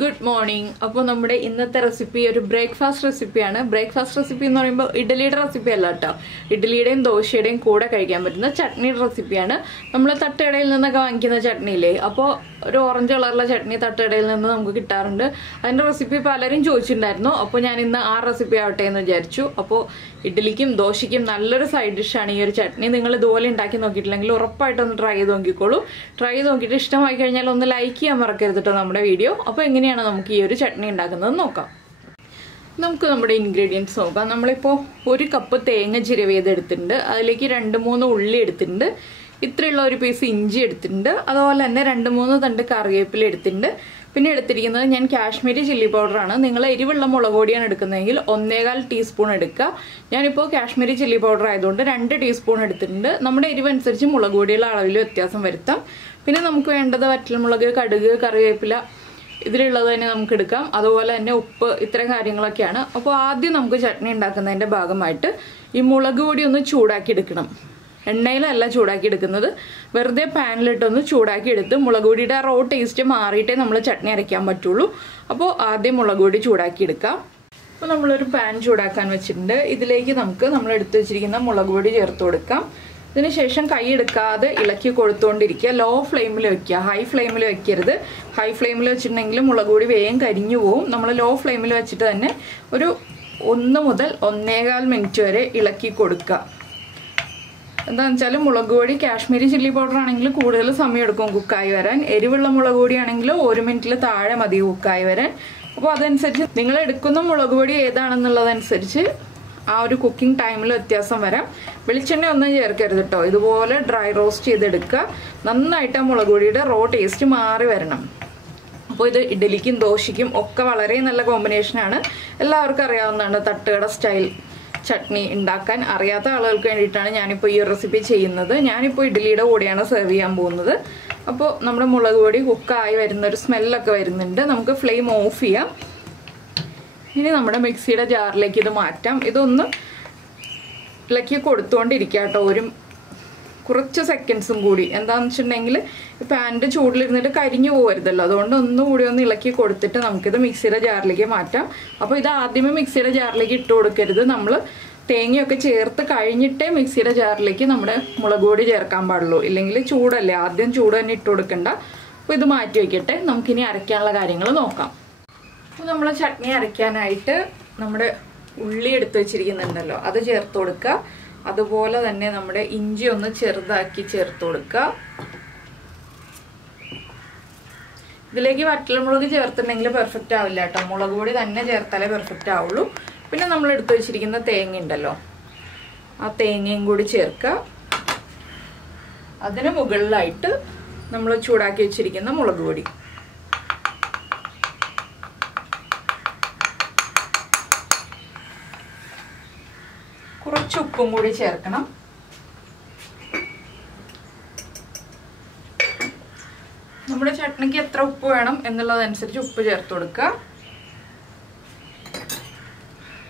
good morning. അപ്പോൾ നമ്മുടെ ഇന്നത്തെ റെസിപ്പി ഒരു ബ്രേക്ക്ഫാസ്റ്റ് റെസിപ്പിയാണ്. ബ്രേക്ക്ഫാസ്റ്റ് റെസിപ്പി എന്ന് പറയുമ്പോൾ ഇഡ്ഡലിയുടെ റെസിപ്പി അല്ല കേട്ടോ. ഇഡ്ഡലിയുടെയും ദോശയുടെയും കൂടെ കഴിക്കാൻ പറ്റുന്ന ചട്നിയുടെ റെസിപ്പിയാണ്. നമ്മൾ തട്ടുകടയിൽ നിന്നൊക്കെ വാങ്ങിക്കുന്ന ചട്നിയില്ലേ, അപ്പോൾ ഒരു ഓറഞ്ച് കളറുള്ള ചട്നി തട്ടുകടയിൽ നിന്ന് നമുക്ക് കിട്ടാറുണ്ട്. അതിൻ്റെ റെസിപ്പി പലരും ചോദിച്ചിട്ടുണ്ടായിരുന്നു. അപ്പോൾ ഞാൻ ഇന്ന് ആ റെസിപ്പി ആവട്ടെ എന്ന് വിചാരിച്ചു. അപ്പോൾ ഇഡ്ഡലിക്കും ദോശയ്ക്കും നല്ലൊരു സൈഡ് ഡിഷാണ് ഈ ഒരു ചട്നി. നിങ്ങൾ ഇതുപോലെ ഉണ്ടാക്കി നോക്കിയിട്ടില്ലെങ്കിൽ ഉറപ്പായിട്ടൊന്ന് ട്രൈ ചെയ്ത് നോക്കിക്കോളൂ. ട്രൈ ചെയ്ത് നോക്കിയിട്ട് ഇഷ്ടമായി കഴിഞ്ഞാൽ ഒന്ന് ലൈക്ക് ചെയ്യാൻ മറക്കരുത് കേട്ടോ നമ്മുടെ വീഡിയോ. അപ്പോൾ എങ്ങനെയാണ് നമുക്ക് ഈ ഒരു ചട്നി ഉണ്ടാക്കുന്നത് നോക്കാം. നമുക്ക് നമ്മുടെ ഇൻഗ്രീഡിയൻസ് നോക്കാം. നമ്മളിപ്പോൾ 1 കപ്പ് തേങ്ങ ചിരവിയത് എടുത്തിട്ടുണ്ട്. അതിലേക്ക് 2-3 ഉള്ളി എടുത്തിട്ടുണ്ട്. ഇത്രയുള്ള ഒരു പീസ് ഇഞ്ചി എടുത്തിട്ടുണ്ട്. അതുപോലെ തന്നെ 2-3 തണ്ട് കറിവേപ്പില എടുത്തിട്ടുണ്ട്. പിന്നെ എടുത്തിരിക്കുന്നത് ഞാൻ കാശ്മീരി ചില്ലി പൗഡറാണ്. നിങ്ങൾ എരിവുള്ള മുളക് പൊടിയാണ് എടുക്കുന്നതെങ്കിൽ 1.25 ടീസ്പൂൺ എടുക്കുക. ഞാനിപ്പോൾ കാശ്മീരി ചില്ലി പൗഡർ ആയതുകൊണ്ട് 2 ടീസ്പൂൺ എടുത്തിട്ടുണ്ട്. നമ്മുടെ എരിവനുസരിച്ച് മുളക് പൊടിയുള്ള അളവിൽ വ്യത്യാസം വരുത്താം. പിന്നെ നമുക്ക് വേണ്ടത് വറ്റൽമുളക്, കടുക്, കറിവേപ്പില ഇതിലുള്ളത് തന്നെ നമുക്ക് എടുക്കാം. അതുപോലെ തന്നെ ഉപ്പ്, ഇത്തരം കാര്യങ്ങളൊക്കെയാണ്. അപ്പോൾ ആദ്യം നമുക്ക് ചട്നി ഉണ്ടാക്കുന്നതിൻ്റെ ഭാഗമായിട്ട് ഈ മുളക് പൊടി ഒന്ന് ചൂടാക്കി എടുക്കണം. എണ്ണയിലല്ല ചൂടാക്കി എടുക്കുന്നത്, വെറുതെ പാനിലിട്ടൊന്ന് ചൂടാക്കി എടുത്ത് മുളക് പൊടിയുടെ റോ ടേസ്റ്റ് മാറിയിട്ടേ നമ്മൾ ചട്നി അരയ്ക്കാൻ പറ്റുള്ളൂ. അപ്പോൾ ആദ്യം മുളക് പൊടി ചൂടാക്കി എടുക്കാം. അപ്പോൾ നമ്മളൊരു പാൻ ചൂടാക്കാൻ വെച്ചിട്ടുണ്ട്. ഇതിലേക്ക് നമുക്ക് നമ്മൾ എടുത്തു വെച്ചിരിക്കുന്ന മുളക് പൊടി ചേർത്ത് കൊടുക്കാം. ഇതിനുശേഷം കൈ എടുക്കാതെ ഇളക്കി കൊടുത്തുകൊണ്ടിരിക്കുക. ലോ ഫ്ലെയിമിൽ വെക്കുക, ഹൈ ഫ്ലെയിമിൽ വെക്കരുത്. ഹൈ ഫ്ലെയിമിൽ വെച്ചിട്ടുണ്ടെങ്കിൽ മുളക് പൊടി വേഗം കരിഞ്ഞു പോവും. നമ്മൾ ലോ ഫ്ലെയിമിൽ വെച്ചിട്ട് തന്നെ ഒരു 1 മുതൽ 1.25 മിനിറ്റ് വരെ ഇളക്കി കൊടുക്കുക. എന്താണെന്ന് വെച്ചാൽ മുളക് പൊടി കാശ്മീരി ചില്ലി പൗഡർ ആണെങ്കിൽ കൂടുതൽ സമയം എടുക്കും കുക്കായി വരാൻ. എരിവുള്ള മുളക് പൊടി ആണെങ്കിൽ 1 മിനിറ്റിൽ താഴെ മതി കുക്കായി വരാൻ. അപ്പോൾ അതനുസരിച്ച് നിങ്ങൾ എടുക്കുന്ന മുളക് പൊടി ഏതാണെന്നുള്ളതനുസരിച്ച് ആ ഒരു കുക്കിംഗ് ടൈമിൽ വ്യത്യാസം വരാം. വെളിച്ചെണ്ണ ഒന്നും ചേർക്കരുത് കേട്ടോ. ഇതുപോലെ ഡ്രൈ റോസ്റ്റ് ചെയ്തെടുക്കുക. നന്നായിട്ട് ആ മുളക് പൊടിയുടെ റോ ടേസ്റ്റ് മാറി വരണം. അപ്പോൾ ഇത് ഇഡ്ഡലിക്കും ദോശയ്ക്കും ഒക്കെ വളരെ നല്ല കോമ്പിനേഷനാണ്. എല്ലാവർക്കും അറിയാവുന്നതാണ് തട്ടുകട സ്റ്റൈൽ ചട്നി. ഉണ്ടാക്കാൻ അറിയാത്ത ആളുകൾക്ക് വേണ്ടിയിട്ടാണ് ഞാനിപ്പോൾ ഈ റെസിപ്പി ചെയ്യുന്നത്. ഞാനിപ്പോൾ ഇഡ്ഡലിയുടെ കൂടെയാണ് സെർവ് ചെയ്യാൻ പോകുന്നത്. അപ്പോൾ നമ്മുടെ മുളക് പൊടി കുക്കായി വരുന്ന ഒരു സ്മെല്ലൊക്കെ വരുന്നുണ്ട്. നമുക്ക് ഫ്ലെയിം ഓഫ് ചെയ്യാം. ഇനി നമ്മുടെ മിക്സിയുടെ ജാറിലേക്ക് ഇത് മാറ്റാം. ഇതൊന്ന് ഇളക്കി കൊടുത്തുകൊണ്ടിരിക്കുക കേട്ടോ, കുറച്ച് സെക്കൻഡ്സും കൂടി. എന്താണെന്ന് വെച്ചിട്ടുണ്ടെങ്കിൽ പാനിൻ്റെ ചൂടിലിരുന്നിട്ട് കരിഞ്ഞു പോകരുതല്ലോ. അതുകൊണ്ട് ഒന്നുകൂടി ഒന്ന് ഇളക്കി കൊടുത്തിട്ട് നമുക്കിത് മിക്സിയുടെ ജാറിലേക്ക് മാറ്റാം. അപ്പോൾ ഇത് ആദ്യമേ മിക്സിയുടെ ജാറിലേക്ക് ഇട്ട് കൊടുക്കരുത്. നമ്മൾ തേങ്ങയൊക്കെ ചേർത്ത് കഴിഞ്ഞിട്ടേ മിക്സിയുടെ ജാറിലേക്ക് നമ്മുടെ മുളക് പൊടി ചേർക്കാൻ പാടുള്ളൂ. ഇല്ലെങ്കിൽ ചൂടല്ലേ, ആദ്യം ചൂട് തന്നെ ഇട്ട് കൊടുക്കണ്ട. അപ്പോൾ ഇത് മാറ്റി വയ്ക്കട്ടെ. നമുക്കിനി അരയ്ക്കാനുള്ള കാര്യങ്ങൾ നോക്കാം. അപ്പോൾ നമ്മൾ ചട്നി അരയ്ക്കാനായിട്ട് നമ്മുടെ ഉള്ളി എടുത്ത് വെച്ചിരിക്കുന്നുണ്ടല്ലോ, അത് ചേർത്ത് കൊടുക്കുക. അതുപോലെ തന്നെ നമ്മുടെ ഇഞ്ചി ഒന്ന് ചെറുതാക്കി ചേർത്ത് കൊടുക്കുക. ഇതിലേക്ക് വറ്റൽമുളക് ചേർത്തിട്ടുണ്ടെങ്കിൽ പെർഫെക്റ്റ് ആവില്ല കേട്ടോ. മുളക് പൊടി തന്നെ ചേർത്താലേ പെർഫെക്റ്റ് ആവുള്ളൂ. പിന്നെ നമ്മൾ എടുത്ത് വെച്ചിരിക്കുന്ന തേങ്ങ ഉണ്ടല്ലോ, ആ തേങ്ങയും കൂടി ചേർക്കുക. അതിന് മുകളിലായിട്ട് നമ്മൾ ചൂടാക്കി വെച്ചിരിക്കുന്ന മുളക് പൊടി. കുറച്ച് ഉപ്പും കൂടി ചേർക്കണം. നമ്മുടെ ചട്നിക്ക് എത്ര ഉപ്പ് വേണം എന്നുള്ളതനുസരിച്ച് ഉപ്പ് ചേർത്ത് കൊടുക്കുക.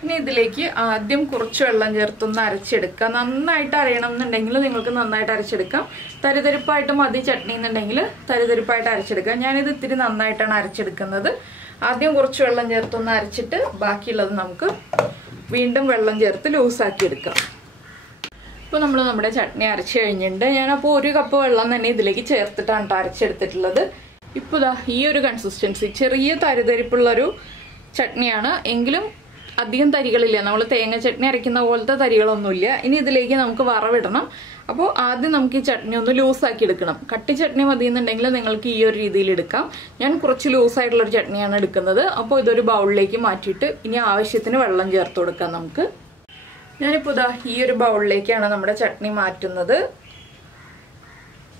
ഇനി ഇതിലേക്ക് ആദ്യം കുറച്ച് വെള്ളം ചേർത്തൊന്ന് അരച്ചെടുക്കുക. നന്നായിട്ട് അരയണം എന്നുണ്ടെങ്കിൽ നിങ്ങൾക്ക് നന്നായിട്ട് അരച്ചെടുക്കാം. തരിതരിപ്പായിട്ട് മതി ചട്നി എന്നുണ്ടെങ്കിൽ തരിതരിപ്പായിട്ട് അരച്ചെടുക്കാം. ഞാനിത് ഇത്തിരി നന്നായിട്ടാണ് അരച്ചെടുക്കുന്നത്. ആദ്യം കുറച്ച് വെള്ളം ചേർത്തൊന്ന് അരച്ചിട്ട് ബാക്കിയുള്ളത് നമുക്ക് വീണ്ടും വെള്ളം ചേർത്ത് ലൂസാക്കി എടുക്കാം. ഇപ്പോൾ നമ്മൾ നമ്മുടെ ചട്നി അരച്ച് കഴിഞ്ഞിട്ടുണ്ട്. ഞാനപ്പോൾ 1 കപ്പ് വെള്ളം തന്നെ ഇതിലേക്ക് ചേർത്തിട്ടാണ് അരച്ചെടുത്തിട്ടുള്ളത്. ഇപ്പോൾ ഇതാ ഈ ഒരു കൺസിസ്റ്റൻസി, ചെറിയ തരിതരിപ്പുള്ളൊരു ചട്നിയാണ്. എങ്കിലും അധികം തരികളില്ല. നമ്മൾ തേങ്ങ ചട്നി അരയ്ക്കുന്ന പോലത്തെ തരികളൊന്നുമില്ല. ഇനി ഇതിലേക്ക് നമുക്ക് വറവിടണം. അപ്പോൾ ആദ്യം നമുക്ക് ഈ ചട്നി ഒന്ന് ലൂസാക്കി എടുക്കണം. കട്ടി ചട്നി മതി എന്നുണ്ടെങ്കിൽ നിങ്ങൾക്ക് ഈ ഒരു രീതിയിൽ എടുക്കാം. ഞാൻ കുറച്ച് ലൂസായിട്ടുള്ളൊരു ചട്നിയാണ് എടുക്കുന്നത്. അപ്പോൾ ഇതൊരു ബൗളിലേക്ക് മാറ്റിയിട്ട് ഇനി ആവശ്യത്തിന് വെള്ളം ചേർത്ത് കൊടുക്കാം നമുക്ക്. ഞാനിപ്പോൾ ഇതാ ഈ ഒരു ബൗളിലേക്കാണ് നമ്മുടെ ചട്നി മാറ്റുന്നത്.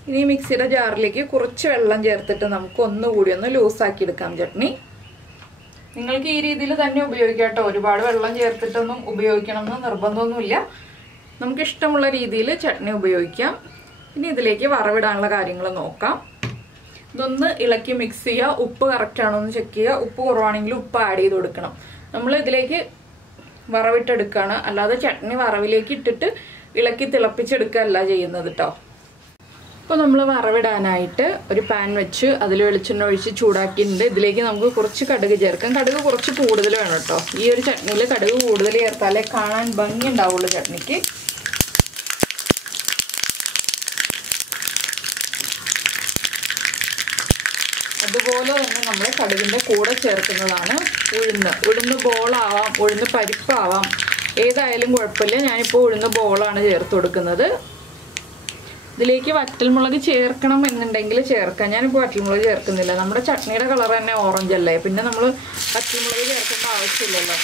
ഇനി മിക്സിയുടെ ജാറിലേക്ക് കുറച്ച് വെള്ളം ചേർത്തിട്ട് നമുക്ക് ഒന്നുകൂടി ഒന്ന് ലൂസാക്കി എടുക്കാം ചട്നി. നിങ്ങൾക്ക് ഈ രീതിയിൽ തന്നെ ഉപയോഗിക്കാം കേട്ടോ. ഒരുപാട് വെള്ളം ചേർത്തിട്ടൊന്നും ഉപയോഗിക്കണം എന്ന് നിർബന്ധമൊന്നുമില്ല. നമുക്ക് ഇഷ്ടമുള്ള രീതിയിൽ ചട്നി ഉപയോഗിക്കാം. ഇനി ഇതിലേക്ക് വറവിടാനുള്ള കാര്യങ്ങൾ നോക്കാം. ഇതൊന്ന് ഇളക്കി മിക്സ് ചെയ്യുക. ഉപ്പ് കറക്റ്റ് ആണോ എന്ന് ചെക്ക് ചെയ്യുക. ഉപ്പ് കുറവാണെങ്കിൽ ഉപ്പ് ആഡ് ചെയ്ത് കൊടുക്കണം. നമ്മൾ ഇതിലേക്ക് വറവിട്ടെടുക്കുകയാണ്, അല്ലാതെ ചട്നി വറവിലേക്ക് ഇട്ടിട്ട് ഇളക്കി തിളപ്പിച്ചെടുക്കുകയല്ല ചെയ്യുന്നത് കേട്ടോ. അപ്പോൾ നമ്മൾ വറവിടാനായിട്ട് ഒരു പാൻ വെച്ച് അതിൽ വെളിച്ചെണ്ണ ഒഴിച്ച് ചൂടാക്കിയിട്ടുണ്ട്. ഇതിലേക്ക് നമുക്ക് കുറച്ച് കടുക് ചേർക്കാം. കടുക് കുറച്ച് കൂടുതൽ വേണം കേട്ടോ. ഈ ഒരു ചട്നിയിൽ കടുക് കൂടുതൽ ചേർത്താലേ കാണാൻ ഭംഗി ഉണ്ടാവുള്ളൂ ചട്നിക്ക്. അതുപോലെ തന്നെ നമ്മൾ കടുകിൻ്റെ കൂടെ ചേർക്കുന്നതാണ് ഉഴുന്ന് ബോളാവാം, ഉഴുന്ന് പരിപ്പാവാം, ഏതായാലും കുഴപ്പമില്ല. ഞാനിപ്പോൾ ഉഴുന്ന് ബോളാണ് ചേർത്ത് കൊടുക്കുന്നത്. ഇതിലേക്ക് വറ്റൽമുളക് ചേർക്കണം എന്നുണ്ടെങ്കിൽ ചേർക്കാം. ഞാനിപ്പോൾ വറ്റൽമുളക് ചേർക്കുന്നില്ല. നമ്മുടെ ചട്നിയുടെ കളർ തന്നെ ഓറഞ്ച് അല്ലേ, പിന്നെ നമ്മൾ വറ്റൽമുളക് ചേർക്കേണ്ട ആവശ്യമില്ലല്ലോ.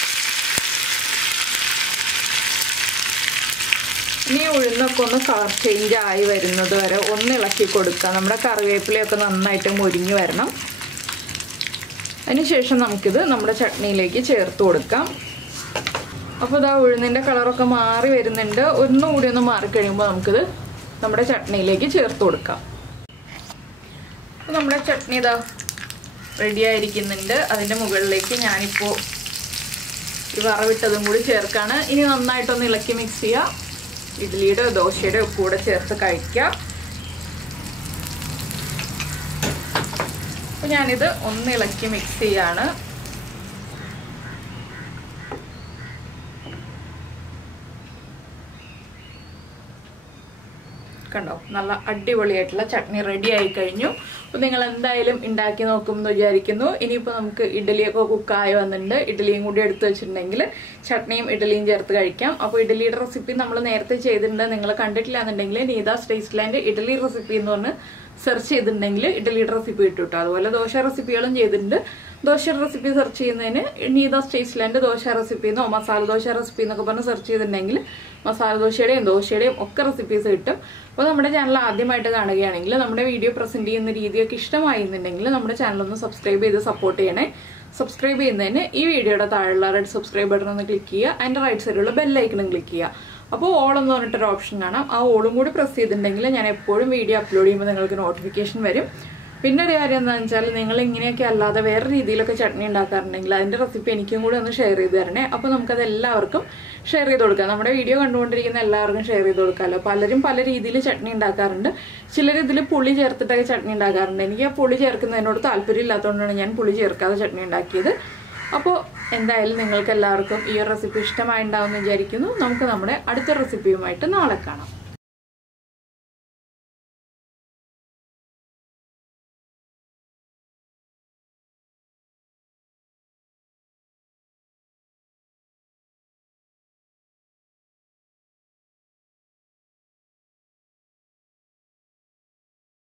ഇനി ഉഴുന്നൊക്കെ ഒന്ന് കളർ ചേഞ്ച് ആയി വരുന്നത് വരെ ഒന്ന് ഇളക്കി കൊടുക്കുക. നമ്മുടെ കറിവേപ്പിലയൊക്കെ നന്നായിട്ട് മുരിഞ്ഞ് വരണം. അതിനുശേഷം നമുക്കിത് നമ്മുടെ ചട്നിയിലേക്ക് ചേർത്ത് കൊടുക്കാം. അപ്പോൾ ഇതാ ഉഴുന്നിൻ്റെ കളറൊക്കെ മാറി വരുന്നുണ്ട്. ഒന്നുകൂടി ഒന്ന് മാറിക്കഴിയുമ്പോൾ നമുക്കിത് നമ്മുടെ ചട്നിയിലേക്ക് ചേർത്ത് കൊടുക്കാം. അപ്പോൾ നമ്മുടെ ചട്നി ഇതാ റെഡി ആയിരിക്കുന്നുണ്ട്. അതിൻ്റെ മുകളിലേക്ക് ഞാനിപ്പോൾ ഈ വറവിട്ടതും കൂടി ചേർക്കാണ്. ഇനി നന്നായിട്ടൊന്ന് ഇളക്കി മിക്സ് ചെയ്യുക. ഇഡ്ഡലിയുടെ ദോശയുടെ കൂടെ ചേർത്ത് കഴിക്കുക. അപ്പോൾ ഞാനിത് ഒന്ന് ഇളക്കി മിക്സ് ചെയ്യാണ്. കണ്ടോ, നല്ല അടിപൊളിയായിട്ടുള്ള ചട്നി റെഡി ആയി കഴിഞ്ഞു. അപ്പോൾ നിങ്ങൾ എന്തായാലും ഉണ്ടാക്കി നോക്കുമെന്ന് വിചാരിക്കുന്നു. ഇനിയിപ്പോൾ നമുക്ക് ഇഡ്ഡലിയൊക്കെ കുക്കായി വന്നിട്ടുണ്ട്. ഇഡ്ഡലിയും കൂടി എടുത്ത് വെച്ചിട്ടുണ്ടെങ്കിൽ ചട്നിയും ഇഡ്ഡലിയും ചേർത്ത് കഴിക്കാം. അപ്പോൾ ഇഡ്ഡലിയുടെ റെസിപ്പി നമ്മൾ നേരത്തെ ചെയ്തിട്ടുണ്ട്. നിങ്ങൾ കണ്ടിട്ടില്ല എന്നുണ്ടെങ്കിൽ നീതാസ് ടേസ്റ്റ്ലാൻഡ് ഇഡ്ഡലി റെസിപ്പി എന്ന് പറഞ്ഞ് സെർച്ച് ചെയ്തിട്ടുണ്ടെങ്കിൽ ഇഡ്ഡലിയുടെ റെസിപ്പി കിട്ടും കേട്ടോ. അതുപോലെ ദോശ റെസിപ്പികളും ചെയ്തിട്ടുണ്ട്. ദോശയുടെ റെസിപ്പി സെർച്ച് ചെയ്യുന്നതിന് നീതാസ് ടേസ്റ്റ്ലാൻഡ് ദോശ റെസിപ്പി എന്നോ മസാല ദോശ റെസിപ്പി എന്നൊക്കെ പറഞ്ഞ് സെർച്ച് ചെയ്തിട്ടുണ്ടെങ്കിൽ മസാല ദോശയുടെയും ഒക്കെ റെസിപ്പീസ് കിട്ടും. അപ്പോൾ നമ്മുടെ ചാനൽ ആദ്യമായിട്ട് കാണുകയാണെങ്കിൽ നമ്മുടെ വീഡിയോ പ്രസന്റ് ചെയ്യുന്ന രീതിയൊക്കെ ഇഷ്ടമായിരുന്നുണ്ടെങ്കിൽ നമ്മുടെ ചാനലൊന്ന് സബ്സ്ക്രൈബ് ചെയ്ത് സപ്പോർട്ട് ചെയ്യണേ. സബ്സ്ക്രൈബ് ചെയ്യുന്നതിന് ഈ വീഡിയോയുടെ താഴെയുള്ള റെഡ് സബ്സ്ക്രൈബ് ബട്ടൺ ഒന്ന് ക്ലിക്ക് ചെയ്യുക. അതിൻ്റെ റൈറ്റ് സൈഡിലുള്ള ബെല്ലൈക്കണും ക്ലിക്ക് ചെയ്യുക. അപ്പോൾ ഓൾ എന്ന് പറഞ്ഞിട്ടൊരു ഓപ്ഷൻ കാണാം. ആ ഓളും കൂടി പ്രസ് ചെയ്തിട്ടുണ്ടെങ്കിൽ ഞാൻ എപ്പോഴും വീഡിയോ അപ്ലോഡ് ചെയ്യുമ്പോൾ നിങ്ങൾക്ക് നോട്ടിഫിക്കേഷൻ വരും. പിന്നെ ഒരു കാര്യം എന്താണെന്ന് വെച്ചാൽ നിങ്ങൾ ഇങ്ങനെയൊക്കെ അല്ലാതെ വേറെ രീതിയിലൊക്കെ ചട്നി ഉണ്ടാക്കാറുണ്ടെങ്കിൽ അതിൻ്റെ റെസിപ്പി എനിക്കും കൂടി ഒന്ന് ഷെയർ ചെയ്ത് തരണേ. അപ്പോൾ നമുക്കത് എല്ലാവർക്കും ഷെയർ ചെയ്ത് കൊടുക്കാം. നമ്മുടെ വീഡിയോ കണ്ടുകൊണ്ടിരിക്കുന്ന എല്ലാവർക്കും ഷെയർ ചെയ്ത് കൊടുക്കാമല്ലോ. പലരും പല രീതിയിൽ ചട്നി ഉണ്ടാക്കാറുണ്ട്. ചിലർ ഇതിൽ പുളി ചേർത്തിട്ടൊക്കെ ചട്നി ഉണ്ടാക്കാറുണ്ട്. എനിക്ക് ആ പുളി ചേർക്കുന്നതിനോട് താല്പര്യം ഇല്ലാത്തതുകൊണ്ടാണ് ഞാൻ പുളി ചേർക്കാതെ ചട്നി ഉണ്ടാക്കിയത്. അപ്പോൾ എന്തായാലും നിങ്ങൾക്ക് എല്ലാവർക്കും ഈ ഒരു റെസിപ്പി ഇഷ്ടമായി ഉണ്ടാവുമെന്ന് വിചാരിക്കുന്നു. നമുക്ക് നമ്മുടെ അടുത്ത റെസിപ്പിയുമായിട്ട് നാളെ കാണാം.